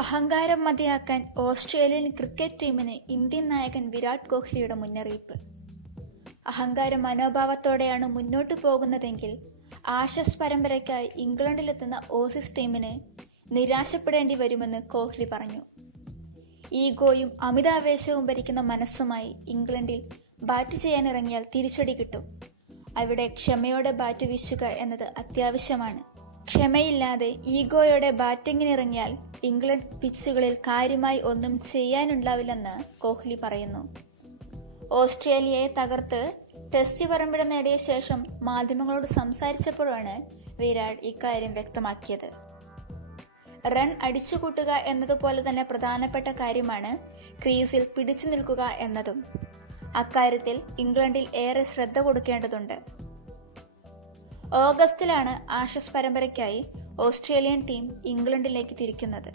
അഹങ്കാരം മതിയാക്കാൻ Australian cricket ടീമിന് ഇന്ത്യൻ നായകൻ വിരാട് കോഹ്ലിയുടെ മുന്നറിയിപ്പ്. അഹങ്കാര മനോഭാവത്തോടെയാണ് മുന്നോട്ടു പോകുന്നതെങ്കിൽ ആഷസ് പരമ്പരയ്ക്കായി ഇംഗ്ലണ്ടിലെത്തുന്ന ഓസീസ് ടീമിന് നിരാശപ്പെടേണ്ടി വരുമെന്ന് കോഹ്ലി പറഞ്ഞു. ഈഗോയും അമിതാവേശവും ഭരിക്കുന്ന മനസ്സുമായി ഇംഗ്ലണ്ടിൽ ബാറ്റ് ചെയ്യാനിറങ്ങിയാൽ തിരിച്ചടി കിട്ടും. അവിടെ ക്ഷമയോടെ ബാറ്റ് വീശുക എന്നത് അത്യാവശ്യമാണ്. ക്ഷമയില്ലാതെ ഈഗോയോടെ ബാറ്റിങ്ങിനിറങ്ങിയാൽ ഇംഗ്ലണ്ട് പിച്ചുകളിൽ കാര്യമായി ഒന്നും ചെയ്യാനുണ്ടാവില്ലെന്ന് കോഹ്ലി പറയുന്നു. ഓസ്ട്രേലിയയെ തകർത്ത് ടെസ്റ്റ് പറമ്പിട നേടിയ ശേഷം മാധ്യമങ്ങളോട് സംസാരിച്ചപ്പോഴാണ് വിരാട് ഇക്കാര്യം വ്യക്തമാക്കിയത്. റൺ അടിച്ചുകൂട്ടുക എന്നതുപോലെ തന്നെ പ്രധാനപ്പെട്ട കാര്യമാണ് ക്രീസിൽ പിടിച്ചു നിൽക്കുക എന്നതും. അക്കാര്യത്തിൽ ഇംഗ്ലണ്ടിൽ ഏറെ ശ്രദ്ധ കൊടുക്കേണ്ടതുണ്ട്. ഓഗസ്റ്റിലാണ് ആഷസ് പരമ്പരയ്ക്കായി ഓസ്ട്രേലിയൻ ടീം ഇംഗ്ലണ്ടിലേക്ക് തിരിക്കുന്നത്.